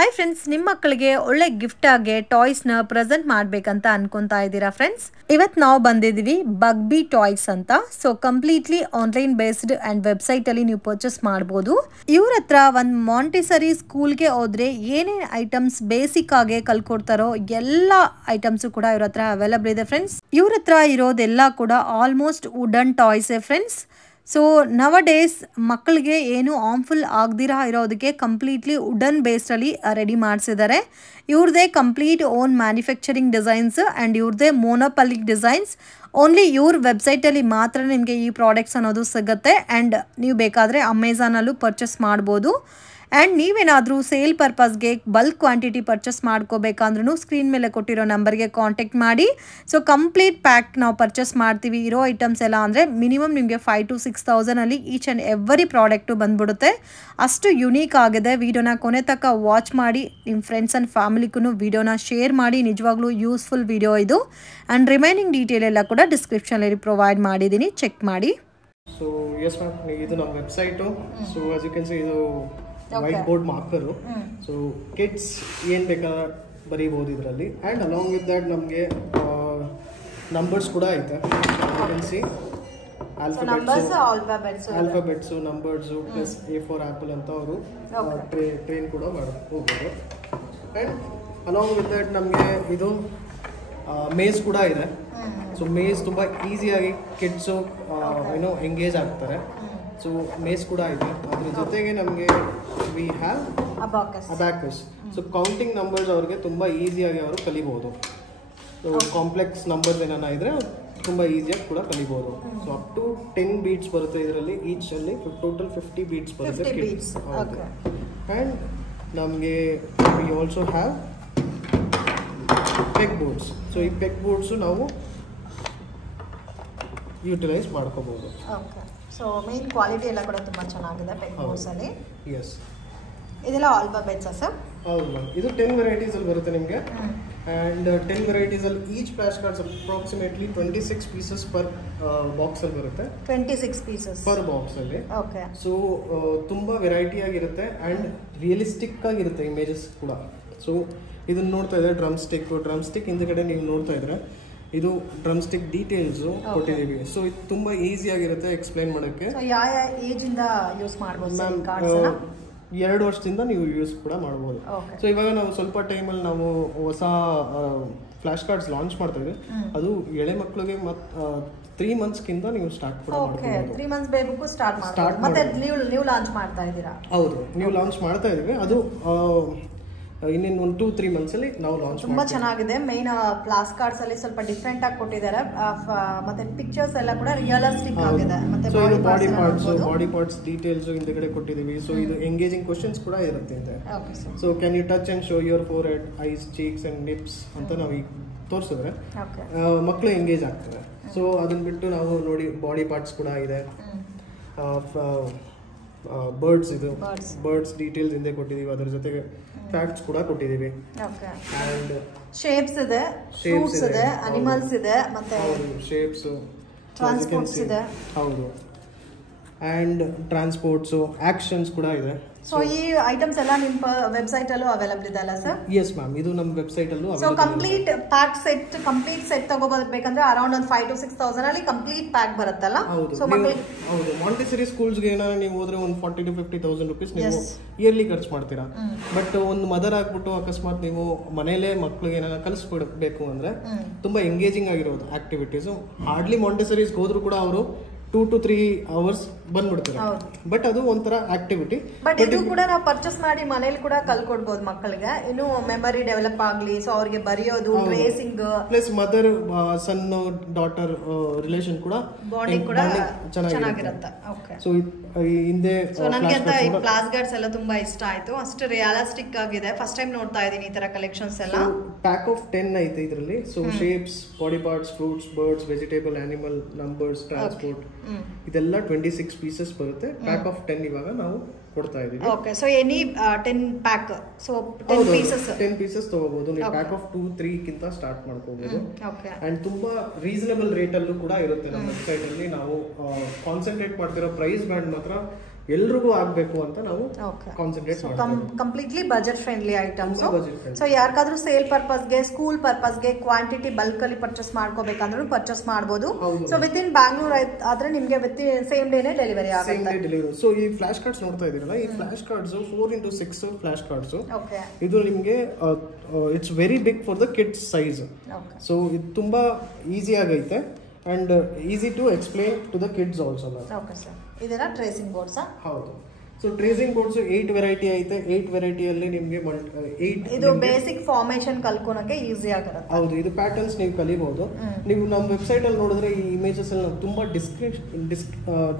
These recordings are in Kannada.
ಹಾಯ್ ಫ್ರೆಂಡ್ಸ್, ನಿಮ್ಮ ಮಕ್ಕಳಿಗೆ ಒಳ್ಳೆ ಗಿಫ್ಟ್ ಆಗಿ ಟಾಯ್ಸ್ ನ ಪ್ರೆಸೆಂಟ್ ಮಾಡ್ಬೇಕಂತ ಅನ್ಕೊಂತಾ ಇದ್ದೀರಾ ಫ್ರೆಂಡ್ಸ್. ಇವತ್ತು ನಾವು ಬಂದಿದ್ದೀವಿ ಬಗ್ಬಿ ಟಾಯ್ಸ್ ಅಂತ. So completely online based and website ಅಲ್ಲಿ ನೀವು ಪರ್ಚೇಸ್ ಮಾಡಬಹುದು. ಇವ್ರ ಹತ್ರ ಒಂದು ಮಾಂಟೆಸರಿ ಸ್ಕೂಲ್ಗೆ ಹೋದ್ರೆ ಏನೇನು ಐಟಮ್ಸ್ ಬೇಸಿಕ್ ಆಗಿ ಕಲ್ಕೊಡ್ತಾರೋ ಎಲ್ಲ ಐಟಮ್ಸ್ ಕೂಡ ಇವ್ರ ಹತ್ರ ಅವೈಲಬಲ್ ಇದೆ ಫ್ರೆಂಡ್ಸ್. ಇವ್ರ ಹತ್ರ ಇರೋದೆಲ್ಲ ಕೂಡ almost wooden toys friends. So ನವ ಡೇಸ್ ಮಕ್ಕಳಿಗೆ ಏನು ಹಾರ್ಮ್ಫುಲ್ ಆಗದಿರ ಇರೋದಕ್ಕೆ ಕಂಪ್ಲೀಟ್ಲಿ ವುಡನ್ ಬೇಸ್ಡಲ್ಲಿ ರೆಡಿ ಮಾಡಿಸಿದ್ದಾರೆ. ಇವ್ರದೇ complete own manufacturing designs and ಇವ್ರದೇ ಮೋನೋಪಲಿಕ್ ಡಿಸೈನ್ಸ್. ಓನ್ಲಿ ಇವ್ರ ವೆಬ್ಸೈಟಲ್ಲಿ ಮಾತ್ರ ನಿಮಗೆ ಈ ಪ್ರಾಡಕ್ಟ್ಸ್ ಅನ್ನೋದು ಸಿಗುತ್ತೆ. ಆ್ಯಂಡ್ ನೀವು ಬೇಕಾದರೆ ಅಮೆಝಾನಲ್ಲೂ ಪರ್ಚೇಸ್ ಮಾಡ್ಬೋದು. ಆ್ಯಂಡ್ ನೀವೇನಾದರೂ ಸೇಲ್ ಪರ್ಪಸ್ಗೆ ಬಲ್ಕ್ ಕ್ವಾಂಟಿಟಿ ಪರ್ಚೇಸ್ ಮಾಡ್ಕೋಬೇಕಂದ್ರೂ ಸ್ಕ್ರೀನ್ ಮೇಲೆ ಕೊಟ್ಟಿರೋ ನಂಬರ್ಗೆ ಕಾಂಟ್ಯಾಕ್ಟ್ ಮಾಡಿ. ಸೊ ಕಂಪ್ಲೀಟ್ ಪ್ಯಾಕ್ ನಾವು ಪರ್ಚೇಸ್ ಮಾಡ್ತೀವಿ. ಇರೋ ಐಟಮ್ಸ್ ಎಲ್ಲ ಅಂದರೆ ಮಿನಿಮಮ್ ನಿಮಗೆ 5,000 to 6,000 each and every product ಬಂದ್ಬಿಡುತ್ತೆ. ಅಷ್ಟು ಯುನೀಕ್ ಆಗಿದೆ. ವಿಡಿಯೋನ ಕೊನೆ ತನಕ ವಾಚ್ ಮಾಡಿ ನಿಮ್ಮ ಫ್ರೆಂಡ್ಸ್ ಆ್ಯಂಡ್ ಫ್ಯಾಮಿಲಿಗೂ ವಿಡಿಯೋನ ಶೇರ್ ಮಾಡಿ. ನಿಜವಾಗ್ಲೂ ಯೂಸ್ಫುಲ್ ವಿಡಿಯೋ ಇದು. ಆ್ಯಂಡ್ ರಿಮೈನಿಂಗ್ ಡೀಟೇಲ್ ಎಲ್ಲ ಕೂಡ ಡಿಸ್ಕ್ರಿಪ್ಷನಲ್ಲಿ ಪ್ರೊವೈಡ್ ಮಾಡಿದ್ದೀನಿ, ಚೆಕ್ ಮಾಡಿ. ಸೊ ಎಸ್ ಮ್ಯಾಮ್, ಇದು ನಮ್ಮ website. So as you can see ಇದು white board marker. So kids ಏನು ಬೇಕಾದ್ರೆ ಬರೀಬೋದು ಇದರಲ್ಲಿ. ಆ್ಯಂಡ್ ಅಲಾಂಗ್ ವಿತ್ ದ್ಯಾಟ್ ನಮಗೆ ನಂಬರ್ಸ್ ಕೂಡ ಐತೆ. You can see alphabets numbers plus A4 apple ಅಂತ ಅವರು ಟ್ರೈನ್ ಕೂಡ ಹೋಗ್ಬೋದು. ಆ್ಯಂಡ್ ಅಲಾಂಗ್ ವಿತ್ ದ್ಯಾಟ್ ನಮಗೆ ಇದು ಮೇಸ್ ಕೂಡ ಇದೆ. ಸೊ ಮೇಸ್ ತುಂಬ ಈಸಿಯಾಗಿ ಕಿಡ್ಸು ಎಂಗೇಜ್ ಆಗ್ತಾರೆ. ಸೊ ಮೇಸ್ ಕೂಡ ಇದೆ. ಅದ್ರ ಜೊತೆಗೆ ನಮಗೆ we have abacus. So counting numbers ಅವ್ರಿಗೆ ತುಂಬ ಈಸಿಯಾಗಿ ಅವರು ಕಲಿಬೋದು. ಸೊ ಕಾಂಪ್ಲೆಕ್ಸ್ ನಂಬರ್ಸ್ ಏನಾನ ಇದ್ರೆ ತುಂಬ ಈಸಿಯಾಗಿ ಕೂಡ ಕಲಿಬೋದು. ಸೊ ಅಪ್ ಟು 10 ಬೀಟ್ಸ್ ಬರುತ್ತೆ ಇದರಲ್ಲಿ. ಈಚಲ್ಲಿ ಟೋಟಲ್ 50 ಬೀಟ್ಸ್ ಬರುತ್ತೆ. ಆ್ಯಂಡ್ ನಮಗೆ we also have peg boards. So ಈ ಪೆಗ್ ಬೋರ್ಡ್ಸು ನಾವು ಯುಟಿಲೈಸ್ ಮಾಡ್ಕೋಬೋದು. ಸೊ ಮೇನ್ ಕ್ವಾಲಿಟಿ ಎಲ್ಲ ಕೂಡ ತುಂಬ ಚೆನ್ನಾಗಿದೆ ಪೆಗ್ ಬೋರ್ಡ್ಸ್ ಅಲ್ಲಿ. ಎಸ್, ಇದೆಲ್ಲ ಆಲ್ಫಾಬೆಟ್ಸ್ ಸರ್? ಹೌದು ಮ್ಯಾಮ್. ಇದು 10 ವೆರೈಟೀಸ್ ಅಲ್ಲಿ ಬರುತ್ತೆ ನಿಮಗೆ. ಆ್ಯಂಡ್ 10 ವೆರೈಟೀಸ್ ಅಲ್ಲಿ each flash cards approximately 26 pieces per box ಅಲ್ಲಿ ಬರುತ್ತೆ. 26 ಪೀಸಸ್ ಪರ್ ಬಾಕ್ಸ್ ಅಲ್ಲಿ. ಓಕೆ. ಸೊ ತುಂಬಾ ವೆರೈಟಿ ಆಗಿರುತ್ತೆ ಆ್ಯಂಡ್ ರಿಯಲಿಸ್ಟಿಕ್ ಆಗಿರುತ್ತೆ ಇಮೇಜಸ್ ಕೂಡ. ಸೊ ಇದನ್ನ ನೋಡ್ತಾ ಇದ್ರೆ ಡ್ರಮ್ ಸ್ಟಿಕ್ ಹಿಂದ್ಗಡೆ ನೀವು ನೋಡ್ತಾ ಇದ್ರೆ ಇದು ಡ್ರಮ್ ಸ್ಟಿಕ್ ಡೀಟೇಲ್ಸು ಕೊಟ್ಟಿದ್ದೀವಿ. ಸೊ ಇದು ತುಂಬ ಈಸಿಯಾಗಿರುತ್ತೆ ಎಕ್ಸ್ಪ್ಲೈನ್ ಮಾಡೋಕ್ಕೆ. ಯಾವ ಏಜ್ ಇಂದ ಯೂಸ್ ಮಾಡ್ಬೋದು ಮ್ಯಾಮ್? 2 ವರ್ಷದಿಂದ ನೀವು ಯೂಸ್ ಕೂಡ ಮಾಡ್ಬೋದು. ಸೊ ಇವಾಗ ನಾವು ಸ್ವಲ್ಪ ಟೈಮಲ್ಲಿ ನಾವು ಹೊಸ ಫ್ಲಾಶ್ ಕಾರ್ಡ್ಸ್ ಲಾಂಚ್ ಮಾಡ್ತಾ ಇದ್ದೀವಿ. ಅದು ಎಳೆ ಮಕ್ಕಳಿಗೆ 3 ಮಂತ್ಸ್ಗಿಂತ ನೀವು ಸ್ಟಾರ್ಟ್ ಕೂಡ ಮಾಡ್ಬೋದು. 3 ಮಂತ್ಸ್ ಬೇಬಿಗೂ ಸ್ಟಾರ್ಟ್ ಮತ್ತೆ ನೀವು ಲಾಂಚ್ ಮಾಡ್ತಾ ಇದ್ದೀರಾ? ಹೌದು, ನೀವು ಲಾಂಚ್ ಮಾಡ್ತಾ ಇದ್ದೀವಿ. ಅದು ಇನ್ನೇನು 1-2-3 ಮಂತ್ಸಲ್ಲಿ ನಾವು ಲಾಂಚ್. ತುಂಬಾ ಚೆನ್ನಾಗಿದೆ. ಮೈನ್ ಫ್ಲಾಶ್ ಕಾರ್ಡ್ಸ್ ಅಲ್ಲಿ ಸ್ವಲ್ಪ ಡಿಫ್ರೆಂಟ್ ಆಗಿ ಕೊಟ್ಟಿದ್ದಾರೆ. ಮತ್ತೆ ಪಿಕ್ಚರ್ಸ್ ಎಲ್ಲ ಕೂಡ ರಿಯಲಿಸ್ಟಿಕ್ ಆಗಿದೆ. ಮತ್ತೆ ಬಾಡಿ ಪಾರ್ಟ್ಸ್ ಡೀಟೇಲ್ಸ್ ಹಿಂದೆಗಡೆ ಕೊಟ್ಟಿದ್ದೀವಿ. ಸೊ ಇದು ಎಂಗೇಜಿಂಗ್ ಕ್ವಶನ್ಸ್ ಕೂಡ ಇರುತ್ತೆ. So can you touch and show your forehead, eyes, cheeks and lips ಅಂತ ನಾವು ಈಗ ತೋರಿಸಿದ್ರೆ ಮಕ್ಕಳು ಎಂಗೇಜ್ ಆಗ್ತದೆ. ಸೊ ಅದನ್ನ ಬಿಟ್ಟು ನಾವು ನೋಡಿ ಬಾಡಿ ಪಾರ್ಟ್ಸ್ ಕೂಡ ಇದೆ. ಬರ್ಡ್ಸ್, ಇದು ಬರ್ಡ್ಸ್ ಡೀಟೇಲ್ಸ್ ಹಿಂದೆ ಕೊಟ್ಟಿದ್ದೀವಿ. ಅದರ ಜೊತೆಗೆ ಫ್ಯಾಕ್ಟ್ಸ್ ಕೂಡ ಕೊಟ್ಟಿದ್ದೀವಿ. ಅಂಡ್ ಶೇಪ್ಸ್ ಇದೆ, ಫ್ರೂಟ್ಸ್ ಇದೆ, ಅನಿಮಲ್ಸ್ ಇದೆ, ಮತ್ತೆ ಶೇಪ್ಸ್, ಟ್ರಾನ್ಸ್ಪೋರ್ಟ್ಸ್ ಇದೆ. ಹೌದು. ಅಂಡ್ ಟ್ರಾನ್ಸ್ಪೋರ್ಟ್ಸ್, ಆಕ್ಷನ್ಸ್ ಕೂಡ ಇದೆ. ಸೊ ಈ ಐಟಮ್ಸ್ ಎಲ್ಲ ನಿಮ್ಮ ವೆಬ್ಸೈಟ್ ಅಲ್ಲೂ ಅವೈಲಬಲ್ ಇದೆ ಅಲ್ಲ ಸರ್? ಎಸ್ ಮ್ಯಾಮ್, ಇದು ನಮ್ಮ ವೆಬ್ಸೈಟ್ ಅಲ್ಲೂ so complete pack complete set ತಗೋಬೇಕಂದ್ರೆ ಅರೌಂಡ್ ಒಂದು 5,000 to 6,000 ಅಲ್ಲಿ ಕಂಪ್ಲೀಟ್ ಪ್ಯಾಕ್ ಬರುತ್ತಲ್ಲ? ಹೌದು. ಮಾಂಟೆಸರಿ ಸ್ಕೂಲ್ಸ್ಗೆ ಏನಾರ ನೀವು ಹೋದ್ರೆ ಒಂದು 40,000 to 50,000 rupees ನೀವು ಇಯರ್ಲಿ ಖರ್ಚು ಮಾಡ್ತೀರಾ. ಬಟ್ ಒಂದು ಮದರ್ ಆಗ್ಬಿಟ್ಟು ಅಕಸ್ಮಾತ್ ನೀವು ಮನೇಲೆ ಮಕ್ಳಿಗೆ ಏನಾರ ಕಲಿಸ್ಬಿಡ್ಬೇಕು ಅಂದ್ರೆ ತುಂಬಾ ಎಂಗೇಜಿಂಗ್ ಆಗಿರೋದು ಆಕ್ಟಿವಿಟೀಸ್. ಹಾರ್ಡ್ಲಿ ಮಾಂಟೆಸರೀಸ್ಗೆ ಹೋದ್ರು ಕೂಡ ಅವರು 2 to 3 hours ಬಂದ್ಬಿಡ್ತಾರೆ. ಬಟ್ ಅದು ಒಂಥರ ಆಕ್ಟಿವಿಟಿ. ಬಟ್ ಇದು ಕೂಡ ನಾವು ಪರ್ಚೇಸ್ ಮಾಡಿ ಮನೇಲಿ ಕೂಡ ಕಲ್ಕೊಡ್ಬೋದು ಮಕ್ಕಳಿಗೆ. ಇನ್ನು ಮೆಮರಿ ಡೆವಲಪ್ ಆಗ್ಲಿ. ಸೊ ಅವ್ರಿಗೆ ಬರೆಯೋದು, ಟ್ರೇಸಿಂಗ್, ಪ್ಲಸ್ ಮದರ್ ಸನ್ ಡಾಟರ್ ರಿಲೇಷನ್ ಕೂಡ ಬಾಂಡಿಂಗ್ ಕೂಡ ಚೆನ್ನಾಗಿರುತ್ತೆ. ಸೊ ಹಿಂದೆ ನನಗೆ ಅಂತ ಈ ಫ್ಲಾಶ್ ಕಾರ್ಡ್ಸ್ ಎಲ್ಲ ತುಂಬಾ ಇಷ್ಟ ಆಯ್ತು. ಅಷ್ಟು ರಿಯಲಿಸ್ಟಿಕ್ ಆಗಿದೆ. ಫಸ್ಟ್ ಟೈಮ್ ನೋಡ್ತಾ ಇದ್ದೀನಿ ಈ ತರ ಕಲೆಕ್ಷನ್ಸ್ ಎಲ್ಲ. ಪ್ಯಾಕ್ ಆಫ್ 10 ಐತೆ ಇದರಲ್ಲಿ. So shapes, body parts, fruits, birds, vegetable, animal, numbers, transport, ಇದೆಲ್ಲ 26 ಪೀಸಸ್ ಬರುತ್ತೆ. ಪ್ಯಾಕ್ ಆಫ್ 10 ಇವಾಗ ನಾವು ಕೊಡ್ತಾ ಇದೀವಿ. Okay. So any 10 pack, so 10 pieces ತಗೋಬಹುದು ನೀವು. ಪ್ಯಾಕ್ ಆಫ್ 2-3 ಗಿಂತ ಸ್ಟಾರ್ಟ್ ಮಾಡ್ಕೋಬಹುದು. ಅಂಡ್ ತುಂಬಾ ರೀಸನಬಲ್ ರೇಟ್ ಅಲ್ಲೂ ಕೂಡ ಇರುತ್ತೆ ನಮ್ಮ ವೆಬ್ಸೈಟ್ ಅಲ್ಲಿ. ನಾವು ಕಾನ್ಸಂಟ್ರೇಟ್ ಮಾಡ್ತಿರೋ ಪ್ರೈಸ್ ಬ್ಯಾಂಡ್ ಮಾತ್ರ ಎಲ್ರಿಗೂ ಆಗ್ಬೇಕು ಅಂತ ನಾವು ಕಾನ್ಸಂಟ್ರೇಟ್ ಮಾಡ್ತೀವಿ. Completely budget friendly items. So ಯಾರಿಗಾದ್ರೂ ಸೇಲ್ ಪರ್ಪಸ್ಗೆ, ಸ್ಕೂಲ್ ಪರ್ಪಸ್ಗೆ ಕ್ವಾಂಟಿಟಿ ಬಲ್ಕ್ ಅಲ್ಲಿ ಪರ್ಚೇಸ್ ಮಾಡ್ಕೋಬೇಕಂದ್ರೂ ಪರ್ಚೇಸ್ ಮಾಡಬಹುದು. ಸೊ ವಿತ್ ಇನ್ ಬ್ಯಾಂಗ್ಳೂರ್ ಆದ್ರೆ ನಿಮ್ಗೆ ವಿತ್ ಸೇಮ್ ಡೇನೇ ಡೆಲಿವರಿ ಆಗುತ್ತೆ. ಸೊ ಈ ಫ್ಲಾಶ್ ಕಾರ್ಡ್ಸ್ ನೋಡ್ತಾ ಇದೀರಲ್ಲ, ಈ flash cards 4x6 flash cards. ಇದು ನಿಮ್ಗೆ it's very big for the kids size. So ಇದು ತುಂಬಾ ಈಸಿ ಆಗೈತೆ and easy to explain to the kids also. Okay sir, ಇದೆಲ್ಲ ಟ್ರೇಸಿಂಗ್ ಬೋರ್ಡ್ಸ್. ಹೌದು. ಸೊ ಟ್ರೇಸಿಂಗ್ ಬೋರ್ಡ್ಸ್ 8 ವೆರೈಟಿ ಐತೆ. 8 ವೆರೈಟಿಯಲ್ಲಿ ನಿಮಗೆ 8 ಇದು ಬೇಸಿಕ್ ಫಾರ್ಮೇಶನ್ ಕಲ್ಕೊಳಕ್ಕೆ ಈಸಿ ಆಗುತ್ತೆ. ಹೌದು, ಇದು ಪ್ಯಾಟರ್ನ್ಸ್ ನೀವು ಕಲಿಬಹುದು. ನೀವು ನಮ್ಮ ವೆಬ್ಸೈಟ್ ಅಲ್ಲಿ ನೋಡಿದ್ರೆ ಈ ಇಮೇಜಸ್ ಅಲ್ಲಿ ನಾವು ತುಂಬಾ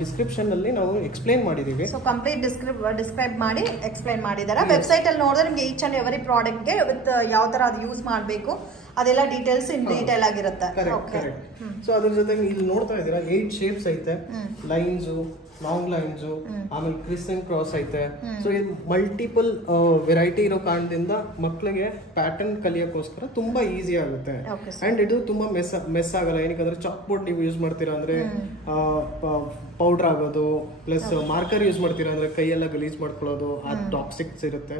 ಡಿಸ್ಕ್ರಿಪ್ಷನ್ ಅಲ್ಲಿ ನಾವು ಎಕ್ಸ್ಪ್ಲೈನ್ ಮಾಡಿದೀವಿ. ಸೊ ಕಂಪ್ಲೀಟ್ ಡಿಸ್ಕ್ರೈಬ್ ಮಾಡಿ ಎಕ್ಸ್ಪ್ಲೈನ್ ಮಾಡಿದ್ದಾರೆ. ವೆಬ್ಸೈಟ್ ಅಲ್ಲಿ ನೋಡಿದ್ರೆ ನಿಮಗೆ ಈಚ್ ಅಂಡ್ ಎವರಿ ಪ್ರಾಡಕ್ಟ್ ಗೆ ವಿತ್ ಯಾವ ತರ ಅದು ಯೂಸ್ ಮಾಡಬೇಕು ಅದೆಲ್ಲ ಡೀಟೇಲ್ಸ್ ಇನ್ ಡೀಟೇಲ್ ಆಗಿರುತ್ತೆ. ಸೊ ಅದ್ರ ಜೊತೆಗೆ ಇಲ್ಲಿ ನೋಡ್ತಾ ಇದ್ದೀರಾ 8 ಶೇಪ್ಸ್ ಐತೆ. ಲೈನ್ಸ್, ಲಾಂಗ್ ಲೈನ್ಸ್, ಆಮೇಲೆ ಕ್ರಿಸ್ ಅಂಡ್ ಕ್ರಾಸ್ ಐತೆ. ಸೊ ಇದು ಮಲ್ಟಿಪಲ್ ವೆರೈಟಿ ಇರೋ ಕಾರಣದಿಂದ ಮಕ್ಕಳಿಗೆ ಪ್ಯಾಟರ್ನ್ ಕಲಿಯೋಕ್ಕೋಸ್ಕರ ತುಂಬಾ ಈಸಿ ಆಗುತ್ತೆ. ಅಂಡ್ ಇದು ತುಂಬಾ ಮೆಸ್ ಆಗಲ್ಲ. ಏನಕ್ಕೆ ಚಾಕ್ ಬೋರ್ಡ್ ನೀವು ಯೂಸ್ ಮಾಡ್ತೀರಾ ಅಂದ್ರೆ ಪೌಡರ್ ಆಗೋದು, ಪ್ಲಸ್ ಮಾರ್ಕರ್ ಯೂಸ್ ಮಾಡ್ತೀರಾ ಅಂದ್ರೆ ಕೈಯೆಲ್ಲ ಗಲೀಜ್ ಮಾಡ್ಕೊಳ್ಳೋದು, ಆ ಟಾಕ್ಸಿಕ್ಸ್ ಇರುತ್ತೆ.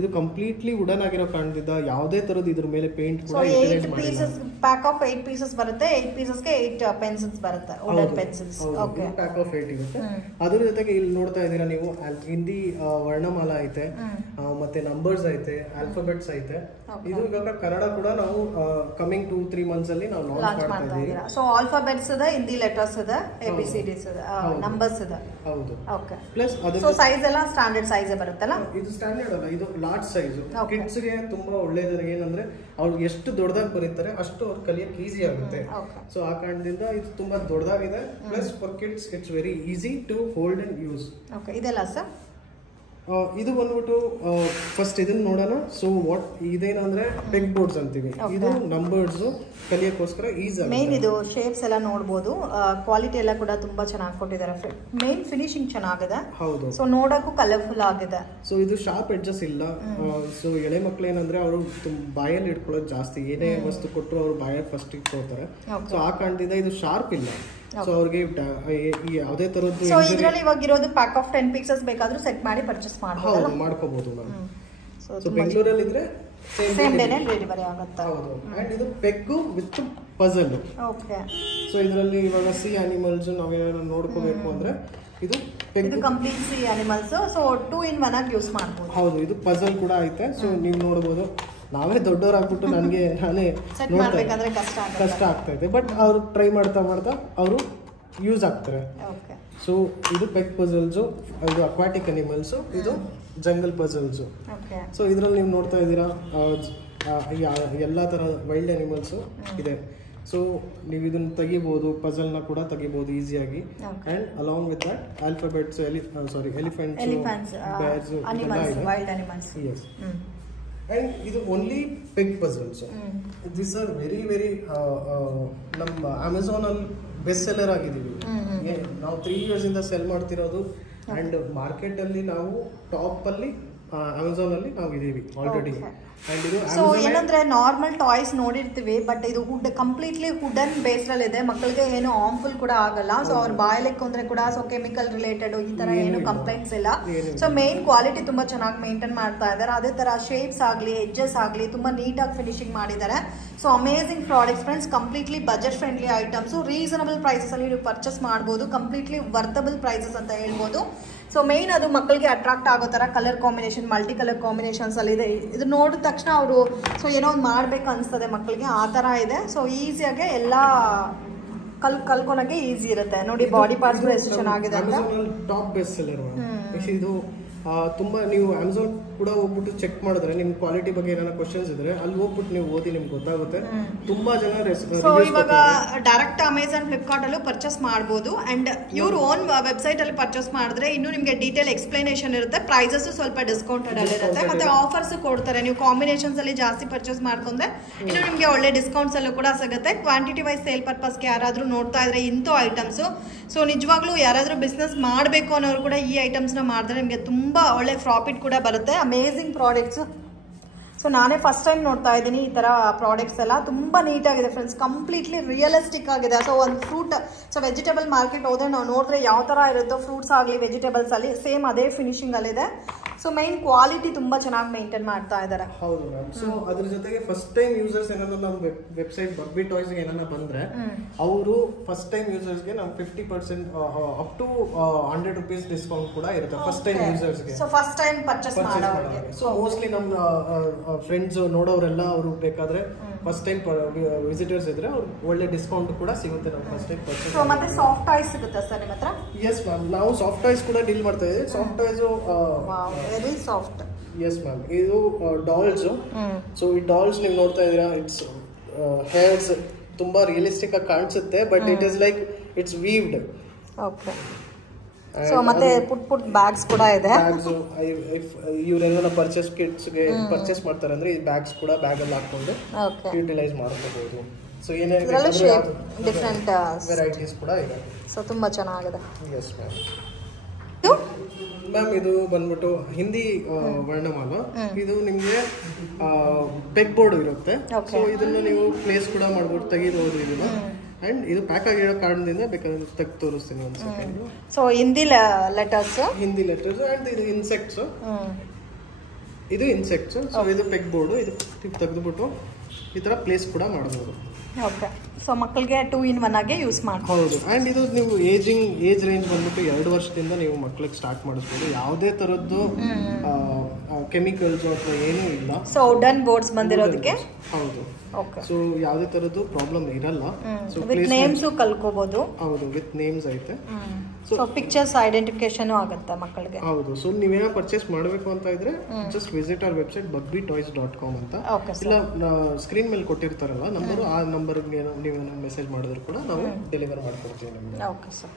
ಇದು ಕಂಪ್ಲೀಟ್ಲಿ ವುಡನ್ ಆಗಿರೋ ಕಾರಣದಿಂದ ಯಾವುದೇ ತರದ್ ಇದ್ರ ಮೇಲೆ ಪೇಂಟ್ ಕೂಡ ಪ್ಯಾಕ್ ಆಫ್ 8 ಪೀಸಸ್ ಬರುತ್ತೆ. 8 ಪೀಸಸ್ಗೆ 8 ಪೆನ್ಸಿಲ್ಸ್ ಬರುತ್ತೆ, wooden pencils. Okay, pack of 8 ಇರುತ್ತೆ. ಅದ್ರ ಜೊತೆಗೆ ಇಲ್ಲಿ ನೋಡ್ತಾ ಇದ್ದೀರಾ ನೀವು ಹಿಂದಿ ವರ್ಣಮಾಲಾ ಐತೆ, ಮತ್ತೆ ನಂಬರ್ಸ್ ಐತೆ, ಆಲ್ಫಾಬೆಟ್ಸ್ ಐತೆ. ಇದು ಇವಾಗ ಕನ್ನಡ ಕೂಡ ನಾವು ಕಮಿಂಗ್ 2-3 ಮಂತ್ಸ್ ಅಲ್ಲಿ ನಾವು ಲಾಂಚ್ ಮಾಡ್ತಾ ಇದ್ದೀವಿ. ಸೊ ಆಲ್ಫಾಬೆಟ್ಸ್ ಇದೆ, ಹಿಂದಿ ಲೆಟರ್ಸ್ ಇದೆ, ABCDs ಇದೆ, ನಂಬರ್ಸ್ ಇದೆ. ಹೌದು. ಓಕೆ. ಪ್ಲಸ್ ಸೊ ಸೈಜ್ ಎಲ್ಲ ಸ್ಟ್ಯಾಂಡರ್ಡ್ ಸೈಜ್ ಬರುತ್ತಲ್ಲ. ಇದು ಸ್ಟ್ಯಾಂಡರ್ಡ್ ಅಲ್ಲ, ಇದು ಲಾರ್ಜ್ ಸೈಜ್. ಕಿಡ್ಸ್ ಗೆ ತುಂಬಾ ಒಳ್ಳೇದು. ಏನಂದ್ರೆ ಅವ್ರು ಎಷ್ಟು ದೊಡ್ಡದಾಗಿ ಬರೀತಾರೆ ಅಷ್ಟು ಅವ್ರು ಕಲಿಯಕ್ಕೆ ಈಸಿ ಆಗುತ್ತೆ. ಸೊ ಆ ಕಾರಣದಿಂದ ಇದು ತುಂಬಾ ದೊಡ್ಡದಾಗಿದೆ. Plus for kids it's very easy to hold and use. Okay, ಇದೆಲ್ಲ ಸರ್ ಇದು ಬಂದ್ಬಿಟ್ಟು ಫಸ್ಟ್ ಇದನ್ನ ನೋಡೋಣ. ಸೊ ವಾಟ್ ಇದೇನಂದ್ರೆ ಪೆಗ್ ಬೋರ್ಡ್ಸ್ ಅಂತೀವಿ. ಇದು ನಂಬರ್ಸ್ ಕಲಿಯೋಕ್ಕೋಸ್ಕರ ಈಸಿ. ಮೇನ್ ಇದು ಶೇಪ್ಸ್ ಎಲ್ಲ ನೋಡಬಹುದು. ಕ್ವಾಲಿಟಿ ಎಲ್ಲ ಕೂಡ ತುಂಬಾ ಚೆನ್ನಾಗಿ ಕೊಟ್ಟಿದ್ದಾರೆ. ಮೇನ್ ಫಿನಿಶಿಂಗ್ ಚೆನ್ನಾಗಿದೆ. ಹೌದು. ಸೊ ನೋಡಕ್ಕೂ ಕಲರ್ಫುಲ್ ಆಗಿದೆ. ಸೊ ಇದು ಶಾರ್ಪ್ ಎಡ್ಜಸ್ ಇಲ್ಲ. ಸೊ ಎಳೆ ಮಕ್ಳು ಏನಂದ್ರೆ ಅವರು ಬಾಯಲ್ಲಿ ಇಟ್ಕೊಳ್ಳೋದು ಜಾಸ್ತಿ. ಏನೇ ವಸ್ತು ಕೊಟ್ಟರು ಅವ್ರು ಬಾಯಲ್ಲಿ ಫಸ್ಟ್ ಇಟ್ಕೊಳ್ತಾರೆ. ಸೊ ಆ ಕಾರಣದಿಂದ ಇದು ಶಾರ್ಪ್ ಇಲ್ಲ. ಸೊ ಅವ್ರಿಗೆ ಯಾವುದೇ ತರದ್ದು. ಸೊ ಇದರಲ್ಲಿ ಇವಾಗ ಇರೋದು ಪ್ಯಾಕ್ ಆಫ್ 10 ಪೀಸಸ್ ಬೇಕಾದ್ರೂ ಸೆಟ್ ಮಾಡಿ ಪರ್ಚೇಸ್ ಮಾಡಬಹುದು. ಮಾಡ್ಕೋಬಹುದು ನಾವು. ಸೊ ಬೆಂಗಳೂರಲ್ಲಿ ಇದ್ರೆ ಸೇಮ್ ಡೇನೇ ಡೆಲಿವರಿ ಆಗುತ್ತೆ. ಹೌದು. ಅಂಡ್ ಇದು peg with puzzle. Okay. So ಇದರಲ್ಲಿ ಇವಾಗ ಸಿ ಅನಿಮಲ್ಸ್ ನಾವೇನಾದ್ರು ನೋಡ್ಕೋಬೇಕು ಅಂದ್ರೆ ಇದು complete C animals. So 2 in 1 ಆಗಿ ಯೂಸ್ ಮಾಡಬಹುದು. ಹೌದು. ಇದು ಪಜಲ್ ಕೂಡ ಐತೆ. ಸೊ ನೀವು ನೋಡಬಹುದು. ನಾವೇ ದೊಡ್ಡವರಾಗ್ಬಿಟ್ಟು ನಾನೇ ಕಷ್ಟ ಆಗ್ತಾ ಇದೆ. ಬಟ್ ಅವ್ರು ಟ್ರೈ ಮಾಡ್ತಾ ಅವರು ಯೂಸ್ ಆಗ್ತಾರೆ. ಸೊ ಇದು ಪೆಗ್ ಪಜಲ್ಸ್, ಇದು ಅಕ್ವಾಟಿಕ್ ಅನಿಮಲ್ಸ್, ಇದು ಜಂಗಲ್ ಪಜಲ್ಸ್. ಸೊ ಇದರಲ್ಲಿ ನೀವು ನೋಡ್ತಾ ಇದ್ದೀರಾ ಎಲ್ಲ ತರ ವೈಲ್ಡ್ ಅನಿಮಲ್ಸ್ ಇದೆ. ಸೊ ನೀವು ಇದನ್ನ ತೆಗಿಬಹುದು, ಪಜಲ್ನ ಕೂಡ ತೆಗಿಬಹುದು ಈಸಿಯಾಗಿ. And along with that alphabets, elephants, bears, ಎಸ್. And ಇದು only peg puzzles. This are very ನಮ್ಮ ಅಮೆಝಾನ್ ಅಲ್ಲಿ ಬೆಸ್ಟ್ ಸೆಲ್ಲರ್ ಆಗಿದ್ದೀವಿ. ನಾವು 3 years ಇಂದ ಸೆಲ್ ಮಾಡ್ತಿರೋದು. ಅಂಡ್ ಮಾರ್ಕೆಟ್ ಅಲ್ಲಿ ನಾವು ಟಾಪ್ ಅಲ್ಲಿ ಅಮೆಝಾನ್ ಅಲ್ಲಿ ನಾವು ಇದೀವಿ ಆಲ್ರೆಡಿ. ಸೊ ಏನಂದ್ರೆ ನಾರ್ಮಲ್ ಟಾಯ್ಸ್ ನೋಡಿರ್ತೀವಿ, ಬಟ್ ಇದು ಕಂಪ್ಲೀಟ್ಲಿ ವುಡನ್ ಬೇಸ್ ಅಲ್ಲಿ ಇದೆ. ಮಕ್ಕಳಿಗೆ ಏನು ಹಾರ್ಮ್ಫುಲ್ ಕೂಡ ಆಗಲ್ಲ. ಸೊ ಅವ್ರ ಬಾಯಲ್ಲಿ ಕೊಂದ್ರೆ ಕೂಡ ಸೊ ಕೆಮಿಕಲ್ ರಿಲೇಟೆಡ್ ಈ ತರ ಏನು ಕಂಪ್ಲೇಂಟ್ಸ್ ಇಲ್ಲ. ಸೊ ಮೇನ್ ಕ್ವಾಲಿಟಿ ತುಂಬಾ ಚೆನ್ನಾಗಿ ಮೇಂಟೈನ್ ಮಾಡ್ತಾ ಇದ್ದಾರೆ. ಅದೇ ತರ ಶೇಪ್ಸ್ ಆಗ್ಲಿ, ಎಡ್ಜಸ್ ಆಗ್ಲಿ ತುಂಬಾ ನೀಟಾಗಿ ಫಿನಿಶಿಂಗ್ ಮಾಡಿದ್ದಾರೆ. So amazing products friends. Completely budget friendly items, reasonable prices ಅಲ್ಲಿ ನೀವು ಪರ್ಚೇಸ್ ಮಾಡಬಹುದು. ಕಂಪ್ಲೀಟ್ಲಿ ವರ್ತಬಲ್ ಪ್ರೈಸಸ್ ಅಂತ ಹೇಳ್ಬೋದು. ಸೊ ಮೇನ್ ಅದು ಮಕ್ಕಳಿಗೆ ಅಟ್ರಾಕ್ಟ್ ಆಗೋ ತರ colour combination, multi colour combinations ಅಲ್ಲಿ ಇದೆ. ಇದು ನೋಡಿದ ತಕ್ಷಣ ಅವರು ಸೊ ಏನೋ ಒಂದು ಮಾಡ್ಬೇಕು ಅನ್ಸ್ತದೆ ಮಕ್ಕಳಿಗೆ, ಆ ತರ ಇದೆ. ಸೊ ಈಸಿಯಾಗಿ ಎಲ್ಲ ಕಲ್ಕೊಳಕ್ಕೆ ಈಸಿ ಇರುತ್ತೆ. ನೋಡಿ ಬಾಡಿ ಪಾರ್ಟ್ಸ್ ಎಷ್ಟು ಚೆನ್ನಾಗಿದೆ ಅಂತ. ಟಾಪ್ ಬೆಸ್ಟ್ ಸೆಲ್ಲರ್ ಇದು. ತುಂಬಾ ನೀವು ಅಮೆಝಾನ್ ಕೂಡ ಹೋಗ್ಬಿಟ್ಟು ಚೆಕ್ ಮಾಡಿದ್ರೆ ನಿಮ್ ಕ್ವಾಲಿಟಿ ಬಗ್ಗೆ ಏನಾರ ಕ್ವಶನ್ಸ್ ಇದ್ರೆ ಅಲ್ಲಿ ಹೋಗ್ಬಿಟ್ಟು ನೀವು ಓದಿ ನಿಮ್ಗೆ ಗೊತ್ತಾಗುತ್ತೆ. ತುಂಬಾ ಜನ ಸೊ ಇವಾಗ ಡೈರೆಕ್ಟ್ ಅಮೆಝಾನ್, ಫ್ಲಿಪ್ಕಾರ್ಟ್ ಅಲ್ಲೂ ಪರ್ಚೇಸ್ ಮಾಡಬಹುದು. ಅಂಡ್ ಇವ್ರ ಓನ್ ವೆಬ್ಸೈಟ್ ಅಲ್ಲಿ ಪರ್ಚೇಸ್ ಮಾಡಿದ್ರೆ ಇನ್ನು ನಿಮ್ಗೆ ಡೀಟೇಲ್ ಎಕ್ಸ್ಪ್ಲನೇಷನ್ ಇರುತ್ತೆ. ಪ್ರೈಸಸ್ ಸ್ವಲ್ಪ ಡಿಸ್ಕೌಂಟೆಡ್ ಅಲ್ಲಿ ಇರುತ್ತೆ. ಮತ್ತೆ ಆಫರ್ಸ್ ಕೊಡ್ತಾರೆ. ನೀವು ಕಾಂಬಿನೇಷನ್ಸ್ ಅಲ್ಲಿ ಜಾಸ್ತಿ ಪರ್ಚೇಸ್ ಮಾಡ್ಕೊಂಡ್ರೆ ಇನ್ನು ನಿಮ್ಗೆ ಒಳ್ಳೆ ಡಿಸ್ಕೌಂಟ್ಸ್ ಅಲ್ಲೂ ಕೂಡ ಸಿಗುತ್ತೆ. ಕ್ವಾಂಟಿಟಿ ವೈಸ್ ಸೇಲ್ ಪರ್ಪಸ್ಗೆ ಯಾರಾದ್ರೂ ನೋಡ್ತಾ ಇದ್ರೆ ಇಂಥ ಐಟಮ್ಸ್. ಸೊ ನಿಜವಾಗ್ಲೂ ಯಾರಾದ್ರೂ ಬಿಸ್ನೆಸ್ ಮಾಡಬೇಕು ಅನ್ನೋರು ಕೂಡ ಈ ಐಟಮ್ಸ್ ನ ಮಾಡಿದ್ರೆ ನಿಮ್ಗೆ ತುಂಬಾ ಒಳ್ಳೆ ಪ್ರಾಫಿಟ್ ಕೂಡ ಬರುತ್ತೆ. Amazing products. ಸೊ ನಾನೇ ಫಸ್ಟ್ ಟೈಮ್ ನೋಡ್ತಾ ಇದ್ದೀನಿ ಈ ಥರ ಪ್ರಾಡಕ್ಟ್ಸ್ ಎಲ್ಲ. ತುಂಬ ನೀಟಾಗಿದೆ ಫ್ರೆಂಡ್ಸ್, ಕಂಪ್ಲೀಟ್ಲಿ ರಿಯಲಿಸ್ಟಿಕ್ ಆಗಿದೆ. ಸೊ ಒಂದು ಫ್ರೂಟ್, ಸೊ ವೆಜಿಟೇಬಲ್ ಮಾರ್ಕೆಟ್ ಹೋದರೆ ನಾವು ನೋಡಿದ್ರೆ ಯಾವ ಥರ ಇರುತ್ತೋ ಫ್ರೂಟ್ಸ್ ಆಗಲಿ ವೆಜಿಟೇಬಲ್ಸ್ ಅಲ್ಲಿ ಸೇಮ್ ಅದೇ ಫಿನಿಶಿಂಗಲ್ಲಿದೆ. ಸೊ ಮೈನ್ ಕ್ವಾಲಿಟಿ ತುಂಬ ಚೆನ್ನಾಗಿ ಮೇಂಟೈನ್ ಮಾಡ್ತಾ ಇದ್ದಾರೆ. ಹೌದು ಮ್ಯಾಮ್. ಸೊ ಅದ್ರ ಜೊತೆಗೆ ಫಸ್ಟ್ ಟೈಮ್ ಯೂಸರ್ಸ್ ಏನಾದ್ರು ನಮ್ಮ ವೆಬ್ಸೈಟ್ ಬಗ್ಬಿ ಟಾಯ್ಸ್ಗೆ ಏನಾರ ಬಂದ್ರೆ ಅವರು ಫಸ್ಟ್ ಟೈಮ್ ಯೂಸರ್ಸ್ಗೆ ನಾವು 50% ಅಪ್ ಟು 100 rupees ಡಿಸ್ಕೌಂಟ್ ಕೂಡ ಇರುತ್ತೆ ಫಸ್ಟ್ ಟೈಮ್ ಯೂಸರ್ಸ್ಗೆ. ಸೊ ಫಸ್ಟ್ ಟೈಮ್ ಪರ್ಚೇಸ್ ಮಾಡೋರಿಗೆ. ಸೊ ಮೋಸ್ಟ್ಲಿ ನಮ್ಮ ಫ್ರೆಂಡ್ಸ್ ನೋಡೋರೆಲ್ಲ ಅವರು ಬೇಕಾದ್ರೆ ಫಸ್ಟ್ ಟೈಮ್ ವಿಸಿಟರ್ಸ್ ಇದ್ರೆ ಅವ್ರು ಒಳ್ಳೆ ಡಿಸ್ಕೌಂಟ್ ಕೂಡ ಸಿಗುತ್ತೆ ನಮ್ಮ ಫಸ್ಟ್ ಟೈಮ್ ಪರ್ಚೇಸ್. ಸೊ ಮತ್ತೆ ಸಾಫ್ಟ್ ಟಾಯ್ಸ್ ಸಿಗುತ್ತೆ ಸರ್ ನಿಮ್ಮ ಹತ್ರ? ಎಸ್ ಮ್ಯಾಮ್, ನಾವು ಸಾಫ್ಟ್ ಟಾಯ್ಸ್ ಕೂಡ ಡೀಲ್ ಮಾಡ್ತಾ ಇದ್ದೀವಿ. Soft toys very soft. S ma'am, ಇದು ಡಾಲ್ಸ್. ಸೊ ಈ ಡಾಲ್ಸ್ ನೀವು ನೋಡ್ತಾ ಇದ್ದೀರಾ, ಇಟ್ಸ್ ಹೇರ್ಸ್ ತುಂಬಾ ರಿಯಲಿಸ್ಟಿಕ್ ಆಗಿ ಕಾಣಿಸುತ್ತೆ, but it is like it's weaved. Okay. So ಮತ್ತೆ ಪುಟ್ ಬ್ಯಾಗ್ಸ್ ಕೂಡ ಇದೆ. ಬ್ಯಾಗ್ಸ್ ಇವರೆಲ್ಲ ಪರ್ಚೇಸ್ ಕಿಟ್ಸ್ಗೆ ಪರ್ಚೇಸ್ ಮಾಡ್ತಾರೆ ಅಂದ್ರೆ ಈ ಬ್ಯಾಗ್ಸ್ ಕೂಡ ಬ್ಯಾಗ್ ಅಲ್ಲಿ ಹಾಕೊಂಡು ಯುಟಿಲೈಸ್ ಮಾಡ್ಕೋಬಹುದು. ಸೊ ಏನೇ ಡಿಫರೆಂಟ್ ವೆರೈಟೀಸ್ ಕೂಡ ಇದೆ. ಸೊ ತುಂಬಾ ಚೆನ್ನಾಗಿದೆ. Yes ma'am. ಮ್ಯಾಮ್ ಇದು ಬಂದ್ಬಿಟ್ಟು ಹಿಂದಿ ವರ್ಣಮಾಲ. ಇದು ನಿಮ್ಗೆ ಪೆಗ್ ಬೋರ್ಡ್ ಇರುತ್ತೆ. ಸೊ ಇದನ್ನ ನೀವು ಪ್ಲೇಸ್ ಕೂಡ ಮಾಡ್ಬೋದು, ತೆಗಿಬಹುದು ಇದನ್ನ. ಅಂಡ್ ಇದು ಪ್ಯಾಕ್ ಆಗಿರೋ ಕಾರ್ಡ್ನಿಂದ ಬೇಕಾದ್ರೆ ತೆಗೆದು ತೋರಿಸ್ತೀನಿ ಒಂದು second. So Hindi letters and ಇದು ಇನ್ಸೆಕ್ಟ್ಸ್. ಇದು ಇನ್ಸೆಕ್ಟ್ಸ್. ಸೊ ಇದು ಪೆಗ್ ಬೋರ್ಡ್. ಇದು ತೆಗೆದುಬಿಟ್ಟು ಈ ತರ ಪ್ಲೇಸ್ ಕೂಡ ಮಾಡಬಹುದು. ಓಕೆ. ಸೊ ಮಕ್ಕಳಿಗೆ 2 in 1 ಆಗಿ ಯೂಸ್ ಮಾಡ್ಬೋದು. ಹೌದು. ಅಂಡ್ ಇದು ನೀವು ಏಜ್ ರೇಂಜ್ ಬಂದ್ಬಿಟ್ಟು 2 ವರ್ಷದಿಂದ ನೀವು ಮಕ್ಕಳಿಗೆ ಸ್ಟಾರ್ಟ್ ಮಾಡಿಸ್ಬೋದು. ಯಾವುದೇ ತರದ್ದು ಕೆಮಿಕಲ್ಸ್ ಅಥವಾ ಏನೂ ಇಲ್ಲ. ಸೊ ವುಡನ್ ಬೋರ್ಡ್ಸ್ ಬಂದಿರೋದಕ್ಕೆ. ಹೌದು. ಓಕೆ. ಸೊ ಯಾವುದೇ ತರದ್ದು ಪ್ರಾಬ್ಲಮ್ ಇರಲ್ಲ. ಸೊ ವಿತ್ ನೇಮ್ಸ್ ಕಲ್ಕೋಬಹುದು. ಹೌದು, ವಿತ್ ನೇಮ್ಸ್ ಐತೆ. ಸೊ ಪಿಕ್ಚರ್ಸ್ ಐಡೆಂಟಿಫಿಕೇಶನ್ ಆಗುತ್ತೆ ಮಕ್ಕಳಿಗೆ. ಹೌದು. ಸೊ ನೀವೇನೋ ಪರ್ಚೇಸ್ ಮಾಡಬೇಕು ಅಂತ ಇದ್ರೆ just visit hour website bugbytoys.com ಅಂತ. ಇಲ್ಲ ಸ್ಕ್ರೀನ್ ಮೇಲೆ ಕೊಟ್ಟಿರ್ತಾರಲ್ಲ ನಂಬರು, ಆ ನಂಬರ್ಗೆ ನೀವು ಮೆಸೇಜ್ ಮಾಡಿದ್ರು ಕೂಡ ನಾವು ಡೆಲಿವರ್ ಮಾಡ್ಕೊಡ್ತೀವಿ ನಿಮಗೆ. Okay sir.